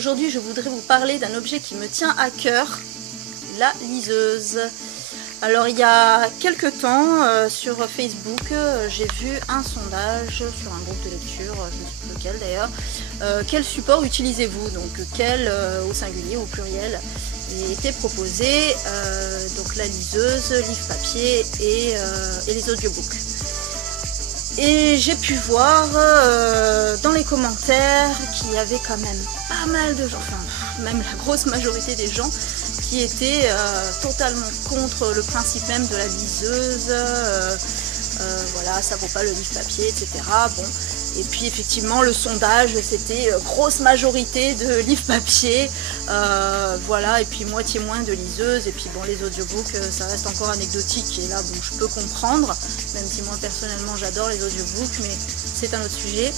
aujourd'hui je voudrais vous parler d'un objet qui me tient à cœur, la liseuse. Alors il y a quelques temps sur Facebook j'ai vu un sondage sur un groupe de lecture, je ne sais plus lequel d'ailleurs, quel support utilisez-vous, donc quel au singulier ou au pluriel, et était proposé donc la liseuse, livre papier et les audiobooks. Et j'ai pu voir dans les commentaires qu'il y avait quand même pas mal de gens, enfin même la grosse majorité des gens qui étaient totalement contre le principe même de la liseuse, voilà, ça vaut pas le livre papier, etc. Bon. Et puis effectivement le sondage c'était grosse majorité de livres papier, voilà, et puis moitié moins de liseuse, et puis bon les audiobooks ça reste encore anecdotique, et là bon je peux comprendre, même si moi personnellement j'adore les audiobooks, mais c'est un autre sujet.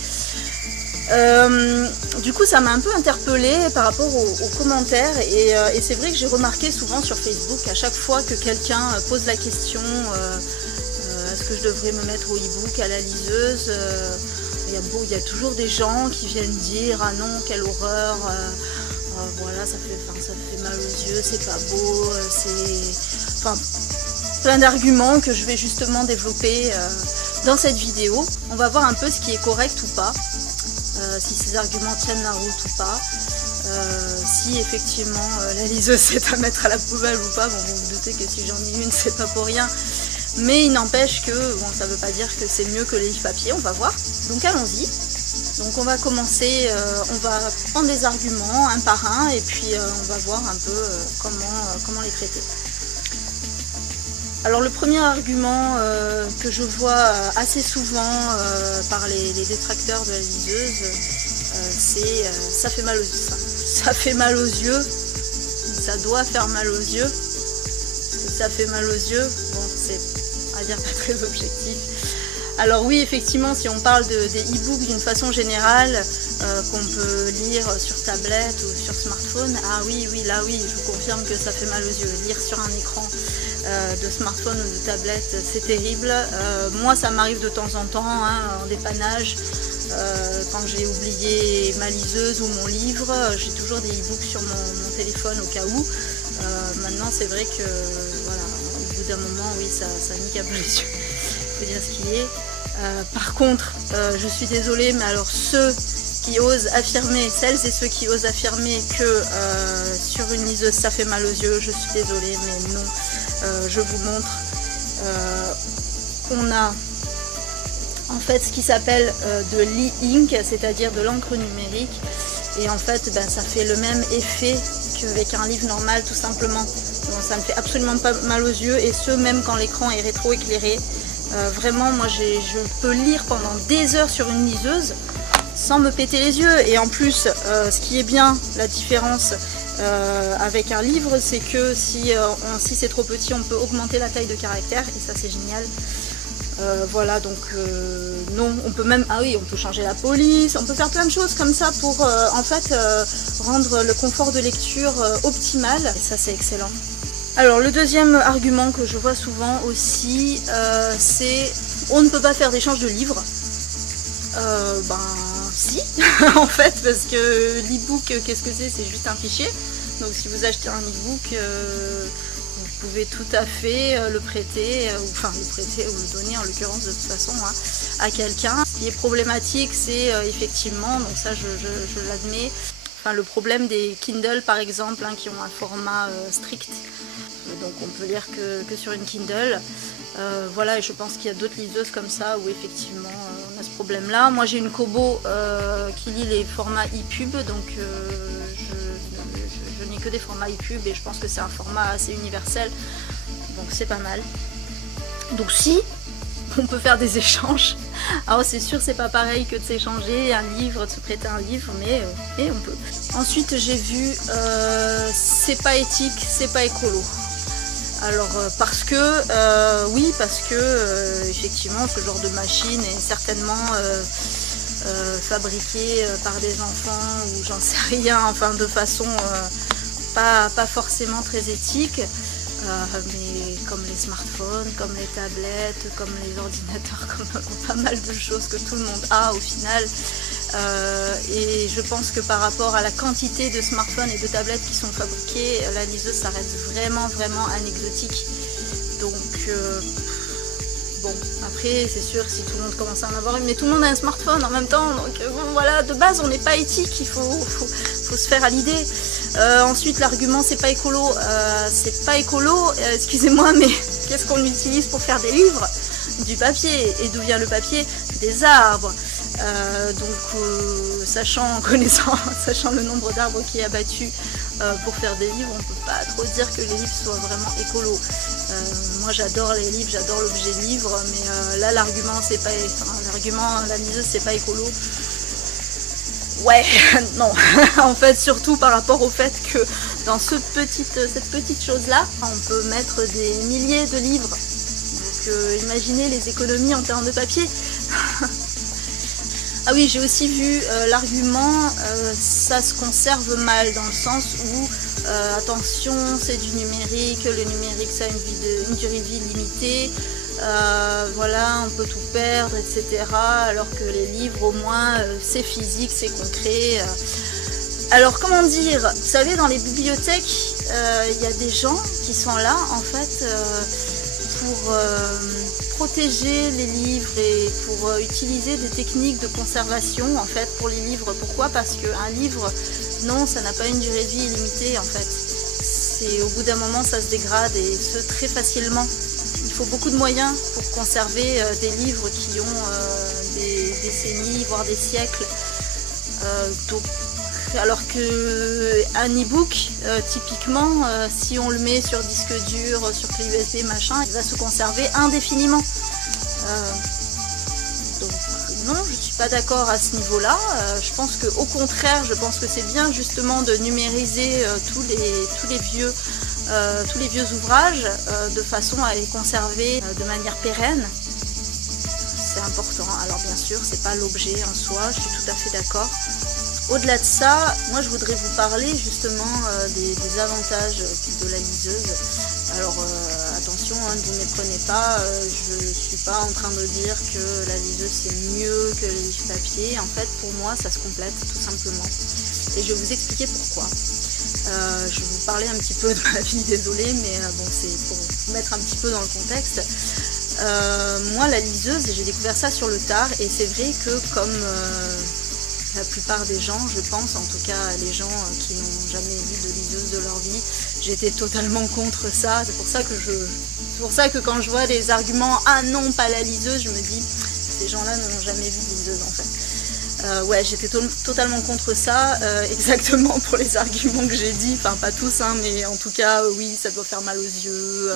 Du coup ça m'a un peu interpellée par rapport aux commentaires, et c'est vrai que j'ai remarqué souvent sur Facebook à chaque fois que quelqu'un pose la question est-ce que je devrais me mettre au e-book, à la liseuse, il y a toujours des gens qui viennent dire ah non quelle horreur, voilà ça fait mal aux yeux, c'est pas beau, c'est enfin plein d'arguments que je vais justement développer dans cette vidéo. On va voir un peu ce qui est correct ou pas, si ces arguments tiennent la route ou pas, si effectivement la liseuse c'est à mettre à la poubelle ou pas. Bon, vous vous doutez que si j'en ai une c'est pas pour rien, mais il n'empêche que bon, ça veut pas dire que c'est mieux que les livres papier, on va voir. Donc allons-y. Donc on va commencer, on va prendre les arguments un par un, et puis on va voir un peu comment les traiter. Alors le premier argument que je vois assez souvent par les détracteurs de la liseuse, c'est ça fait mal aux yeux. Ça fait mal aux yeux, ça doit faire mal aux yeux. Ça fait mal aux yeux, bon c'est à dire pas très objectif. Alors oui effectivement si on parle des e-books d'une façon générale qu'on peut lire sur tablette ou sur smartphone, ah oui là oui je vous confirme que ça fait mal aux yeux. Lire sur un écran de smartphone ou de tablette c'est terrible. Moi ça m'arrive de temps en temps en dépannage, quand j'ai oublié ma liseuse ou mon livre, j'ai toujours des e-books sur mon téléphone au cas où. Maintenant c'est vrai que voilà, au bout d'un moment oui ça nique un peu les yeux, faut dire ce qui est. Par contre je suis désolée, mais alors celles et ceux qui osent affirmer que sur une liseuse ça fait mal aux yeux, je suis désolée mais non. Je vous montre, on a en fait ce qui s'appelle de l'e-ink, c'est-à-dire de l'encre numérique, et en fait ça fait le même effet qu'avec un livre normal tout simplement. Donc, ça ne fait absolument pas mal aux yeux, et ce même quand l'écran est rétro-éclairé. Vraiment moi je peux lire pendant des heures sur une liseuse sans me péter les yeux, et en plus ce qui est bien, la différence avec un livre, c'est que si c'est trop petit on peut augmenter la taille de caractère, et ça c'est génial. Voilà, donc non, on peut même, ah oui, on peut changer la police, on peut faire plein de choses comme ça pour en fait rendre le confort de lecture optimal, et ça c'est excellent. Alors le deuxième argument que je vois souvent aussi, c'est on ne peut pas faire d'échange de livres. Ben si, en fait, parce que l'e-book, qu'est-ce que c'est? C'est juste un fichier. Donc si vous achetez un e-book, vous pouvez tout à fait le prêter, ou le donner en l'occurrence de toute façon à quelqu'un. Ce qui est problématique, c'est effectivement, donc ça je l'admets, enfin, le problème des Kindle par exemple, qui ont un format strict. Donc on peut lire que sur une Kindle. Voilà, et je pense qu'il y a d'autres liseuses comme ça où effectivement on a ce problème là. Moi j'ai une Kobo qui lit les formats e-pub, donc je n'ai que des formats e-pub, et je pense que c'est un format assez universel, donc c'est pas mal. Donc si on peut faire des échanges, alors c'est sûr c'est pas pareil que de s'échanger un livre, de se prêter un livre, mais on peut. Ensuite j'ai vu c'est pas éthique, c'est pas écolo. Alors parce que oui, parce que effectivement ce genre de machine est certainement fabriqué par des enfants, ou j'en sais rien, enfin de façon pas forcément très éthique, mais comme les smartphones, comme les tablettes, comme les ordinateurs, comme pas mal de choses que tout le monde a au final. Et je pense que par rapport à la quantité de smartphones et de tablettes qui sont fabriquées, la liseuse ça reste vraiment anecdotique. Donc bon, après c'est sûr si tout le monde commence à en avoir une, mais tout le monde a un smartphone en même temps, donc bon voilà, de base on n'est pas éthique, il faut se faire à l'idée. Ensuite l'argument c'est pas écolo, excusez-moi, mais qu'est-ce qu'on utilise pour faire des livres? Du papier. Et d'où vient le papier? Des arbres. Sachant le nombre d'arbres qui est abattu pour faire des livres, on ne peut pas trop dire que les livres soient vraiment écolos. Moi j'adore les livres, j'adore l'objet livre, mais là l'argument c'est pas, la liseuse c'est pas écolo. Ouais, non, en fait surtout par rapport au fait que dans cette petite chose là, on peut mettre des milliers de livres. Donc imaginez les économies en termes de papier. Ah oui, j'ai aussi vu l'argument, ça se conserve mal dans le sens où, attention, c'est du numérique, le numérique ça a une durée de vie limitée, voilà, on peut tout perdre, etc. Alors que les livres, au moins, c'est physique, c'est concret. Alors, comment dire, vous savez, dans les bibliothèques, il y a des gens qui sont là, en fait, pour protéger les livres et pour utiliser des techniques de conservation en fait pour les livres. Pourquoi? Parce qu'un livre, non, ça n'a pas une durée de vie illimitée en fait. C'est au bout d'un moment ça se dégrade et ce très facilement. Il faut beaucoup de moyens pour conserver des livres qui ont des décennies voire des siècles. Alors qu'un e-book, typiquement, si on le met sur disque dur, sur clé USB, machin, il va se conserver indéfiniment. Donc non, je ne suis pas d'accord à ce niveau-là. Je pense qu'au contraire, je pense que c'est bien justement de numériser tous les vieux ouvrages de façon à les conserver de manière pérenne. C'est important. Alors bien sûr, c'est pas l'objet en soi, je suis tout à fait d'accord. Au-delà de ça, moi je voudrais vous parler justement des avantages de la liseuse. Alors attention, ne vous méprenez pas, je ne suis pas en train de dire que la liseuse c'est mieux que les livres papier. En fait pour moi ça se complète tout simplement. Et je vais vous expliquer pourquoi. Je vais vous parler un petit peu de ma vie, désolée, mais bon c'est pour vous mettre un petit peu dans le contexte. Moi la liseuse, j'ai découvert ça sur le tard et c'est vrai que comme la plupart des gens, je pense, en tout cas les gens qui n'ont jamais vu de liseuse de leur vie, j'étais totalement contre ça. C'est pour ça que quand je vois des arguments « Ah non, pas la liseuse », je me dis « Ces gens-là n'ont jamais vu de liseuse en fait ». Ouais, j'étais totalement contre ça, exactement pour les arguments que j'ai dit, enfin pas tous, hein, mais en tout cas, oui, ça doit faire mal aux yeux,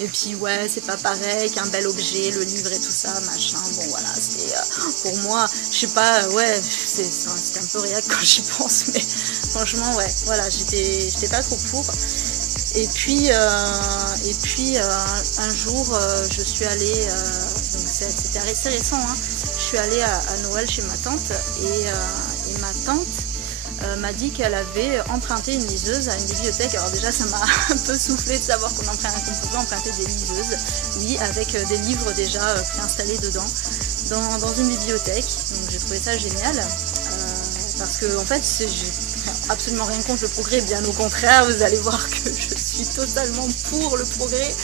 et puis ouais, c'est pas pareil qu'un bel objet, le livre et tout ça, machin, bon voilà, c'était pour moi, je sais pas, ouais, c'est un peu réac quand j'y pense, mais franchement, ouais, voilà, j'étais pas trop pour. Et puis un jour, je suis allée, donc c'était assez récent, hein, je suis allée à Noël chez ma tante et ma tante m'a dit qu'elle avait emprunté une liseuse à une bibliothèque. Alors déjà ça m'a un peu soufflé de savoir qu'on pouvait emprunter des liseuses, oui, avec des livres déjà préinstallés dedans, dans une bibliothèque. Donc j'ai trouvé ça génial, parce que en fait j'ai absolument rien contre le progrès, bien au contraire, vous allez voir que je suis totalement pour le progrès.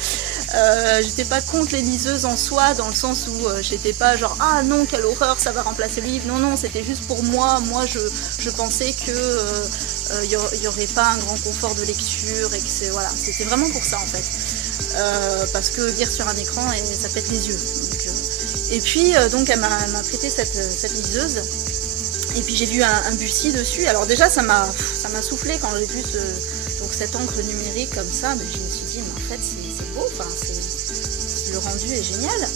J'étais pas contre les liseuses en soi, dans le sens où j'étais pas genre ah non quelle horreur ça va remplacer le livre, non c'était juste pour moi je pensais que y aurait pas un grand confort de lecture et que voilà, c'était vraiment pour ça en fait, parce que lire sur un écran et ça pète les yeux. Donc, et puis donc elle m'a prêté cette liseuse. Et puis j'ai vu un Bussy dessus. Alors déjà ça m'a soufflé quand j'ai vu cette encre numérique comme ça. Mais je me suis dit mais en fait c'est beau, enfin, le rendu est génial.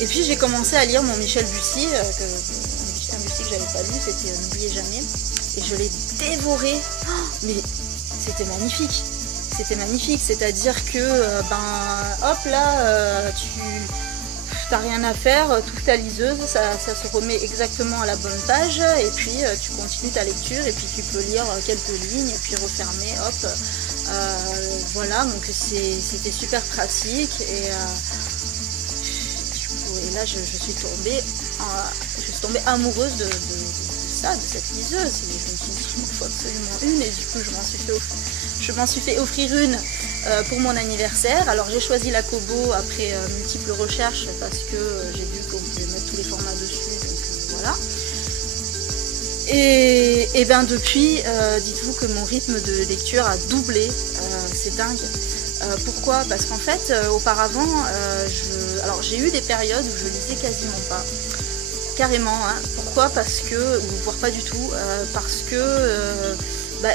Et puis j'ai commencé à lire mon Michel Bussy, un Bussy que j'avais pas lu, c'était N'oubliez jamais. Et je l'ai dévoré. Oh, mais c'était magnifique. C'était magnifique, c'est-à-dire que hop là t'as rien à faire, toute ta liseuse, ça se remet exactement à la bonne page et puis tu continues ta lecture et puis tu peux lire quelques lignes et puis refermer, hop, voilà, donc c'était super pratique et là je suis tombée amoureuse de ça, de cette liseuse. Et je me suis dit, il m'en faut absolument une, et du coup je m'en suis fait offrir une pour mon anniversaire. Alors j'ai choisi la Kobo après multiples recherches parce que j'ai vu qu'on pouvait mettre tous les formats dessus, donc voilà. Et ben depuis, dites-vous que mon rythme de lecture a doublé, c'est dingue. Pourquoi? Parce qu'en fait, auparavant, alors j'ai eu des périodes où je lisais quasiment pas, carrément. Hein. Pourquoi? Parce que, ou voire pas du tout, parce que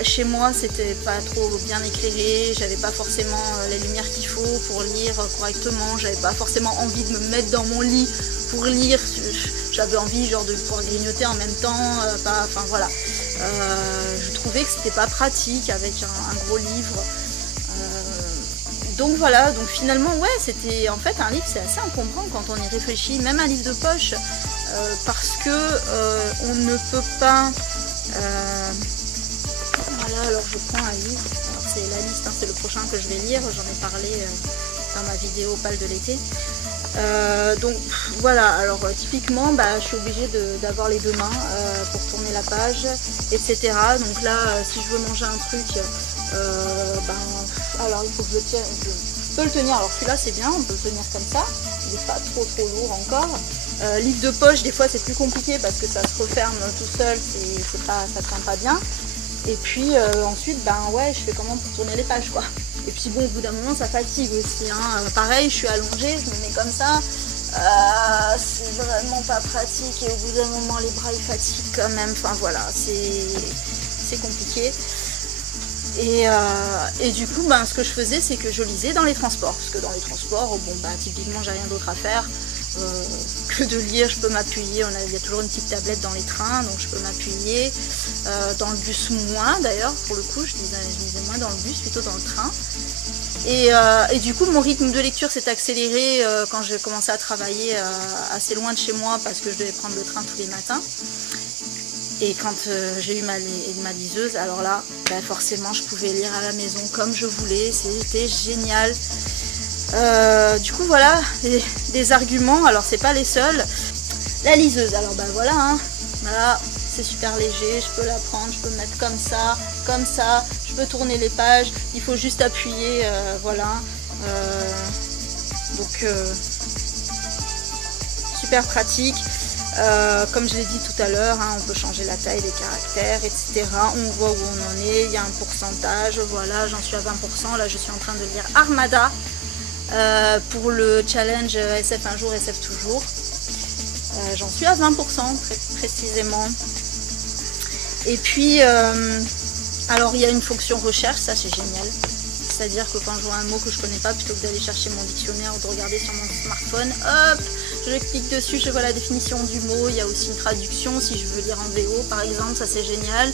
chez moi c'était pas trop bien éclairé, j'avais pas forcément la lumière qu'il faut pour lire correctement, j'avais pas forcément envie de me mettre dans mon lit pour lire, j'avais envie genre de pouvoir grignoter en même temps, enfin voilà. Je trouvais que c'était pas pratique avec un gros livre. Donc voilà, donc finalement ouais, c'était en fait un livre, c'est assez encombrant quand on y réfléchit, même un livre de poche, parce que on ne peut pas. Voilà, alors je prends un livre, alors c'est la liste, hein, c'est le prochain que je vais lire, j'en ai parlé dans ma vidéo Pâle de l'été. Donc voilà, alors typiquement je suis obligée d'avoir les deux mains pour tourner la page, etc. Donc là, si je veux manger un truc, alors il faut que je peux le tenir. Alors celui-là c'est bien, on peut le tenir comme ça, il n'est pas trop lourd encore. Livre de poche, des fois c'est plus compliqué parce que ça se referme tout seul, ça tient pas bien. Et puis ensuite, ouais, je fais comment pour tourner les pages, quoi. Et puis bon, au bout d'un moment, ça fatigue aussi. Hein. Pareil, je suis allongée, je me mets comme ça. C'est vraiment pas pratique. Et au bout d'un moment, les bras, ils fatiguent quand même. Enfin voilà, c'est compliqué. Et du coup, ce que je faisais, c'est que je lisais dans les transports. Parce que dans les transports, typiquement, j'ai rien d'autre à faire. Que de lire, je peux m'appuyer, il y a toujours une petite tablette dans les trains, donc je peux m'appuyer, dans le bus moins d'ailleurs, pour le coup, je lisais moins dans le bus, plutôt dans le train. Et du coup, mon rythme de lecture s'est accéléré quand j'ai commencé à travailler assez loin de chez moi, parce que je devais prendre le train tous les matins. Et quand j'ai eu ma liseuse, alors là, forcément, je pouvais lire à la maison comme je voulais, c'était génial. Du coup voilà des arguments, alors c'est pas les seuls. La liseuse, alors voilà, c'est super léger, je peux la prendre, je peux me mettre comme ça, je peux tourner les pages, il faut juste appuyer, voilà. Donc super pratique. Comme je l'ai dit tout à l'heure, on peut changer la taille des caractères, etc. On voit où on en est, il y a un pourcentage, voilà, j'en suis à 20%, là je suis en train de lire Armada. Pour le challenge SF un jour, SF toujours. J'en suis à 20% très précisément. Et puis, alors il y a une fonction recherche, ça c'est génial. C'est-à-dire que quand je vois un mot que je connais pas, plutôt que d'aller chercher mon dictionnaire ou de regarder sur mon smartphone, hop, je clique dessus, je vois la définition du mot. Il y a aussi une traduction si je veux lire en VO par exemple, ça c'est génial.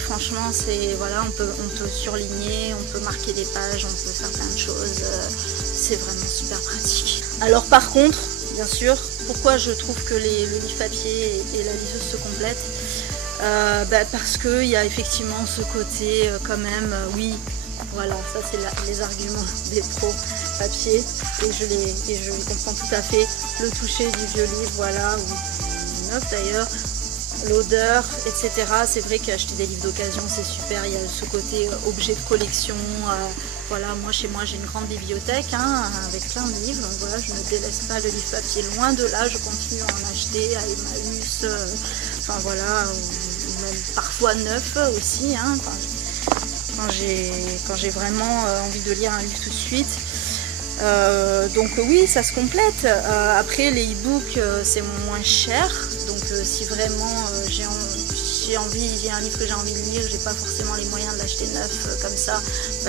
Franchement, voilà, on peut surligner, on peut marquer des pages, on peut faire plein de choses. C'est vraiment super pratique. Alors par contre, bien sûr, pourquoi je trouve que le livre papier et la liseuse se complètent, parce qu'il y a effectivement ce côté quand même, oui. Voilà, ça c'est les arguments des pros papier, et je les comprends tout à fait. Le toucher du vieux livre, voilà, ou du neuf d'ailleurs, l'odeur, etc. C'est vrai qu'acheter des livres d'occasion c'est super, il y a ce côté objet de collection. Voilà, moi chez moi j'ai une grande bibliothèque avec plein de livres, donc voilà, je ne délaisse pas le livre papier, loin de là, je continue à en acheter à Emmaüs, enfin voilà, ou même parfois neuf aussi, quand j'ai vraiment envie de lire un livre tout de suite. Donc oui, ça se complète. Après les e-books c'est moins cher, donc si vraiment j'ai un livre que j'ai envie de lire, j'ai pas forcément les moyens de l'acheter neuf comme ça,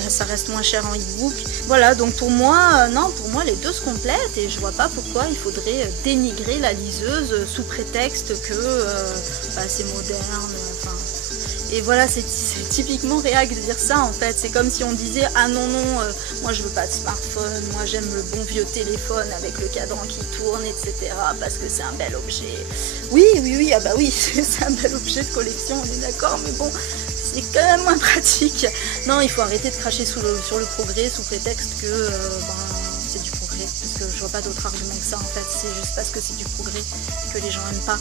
ça reste moins cher en e-book. Voilà, donc pour moi, les deux se complètent, et je vois pas pourquoi il faudrait dénigrer la liseuse sous prétexte que c'est moderne. Et voilà, c'est typiquement réac de dire ça en fait. C'est comme si on disait ah non, moi je veux pas de smartphone, moi j'aime le bon vieux téléphone avec le cadran qui tourne, etc. parce que c'est un bel objet. Oui, c'est un bel objet de collection, on est d'accord, mais bon, c'est quand même moins pratique. Non, il faut arrêter de cracher sur le progrès sous prétexte que c'est du progrès, parce que je vois pas d'autre argument que ça en fait, c'est juste parce que c'est du progrès que les gens aiment pas.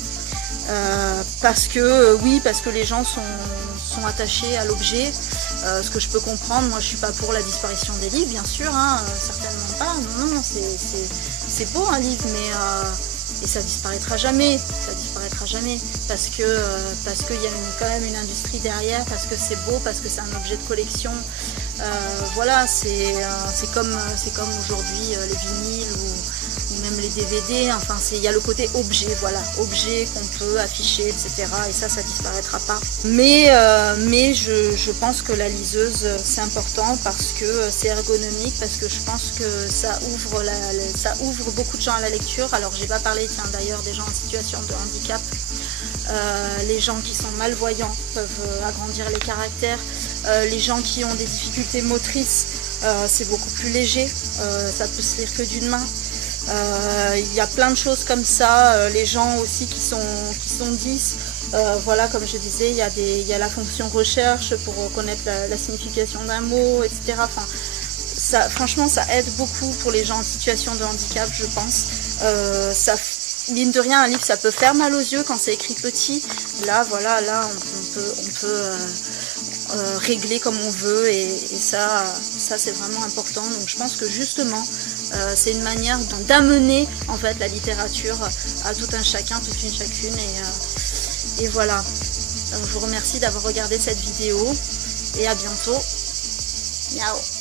parce que les gens sont attachés à l'objet, ce que je peux comprendre. Moi je suis pas pour la disparition des livres, bien sûr, hein, certainement pas, non, c'est beau un livre, mais et ça disparaîtra jamais, parce que qu'il y a quand même une industrie derrière, parce que c'est beau, parce que c'est un objet de collection. Voilà, c'est comme aujourd'hui les vinyles ou même les DVD, enfin il y a le côté objet, voilà, objet qu'on peut afficher, etc. Et ça disparaîtra pas. Mais je pense que la liseuse c'est important parce que c'est ergonomique, parce que je pense que ça ouvre beaucoup de gens à la lecture. Alors j'ai pas parlé d'ailleurs des gens en situation de handicap. Les gens qui sont malvoyants peuvent agrandir les caractères. Les gens qui ont des difficultés motrices, c'est beaucoup plus léger, ça peut se lire que d'une main. Il y a plein de choses comme ça. Les gens aussi qui sont 10, voilà, comme je disais, il y a la fonction recherche pour connaître la signification d'un mot, etc. Enfin, franchement, ça aide beaucoup pour les gens en situation de handicap, je pense. Mine de rien, un livre, ça peut faire mal aux yeux quand c'est écrit petit. Là, voilà, on peut régler comme on veut, et ça c'est vraiment important. Donc je pense que justement c'est une manière d'amener en fait la littérature à tout un chacun, toute une chacune, et voilà. Donc, je vous remercie d'avoir regardé cette vidéo et à bientôt. Ciao.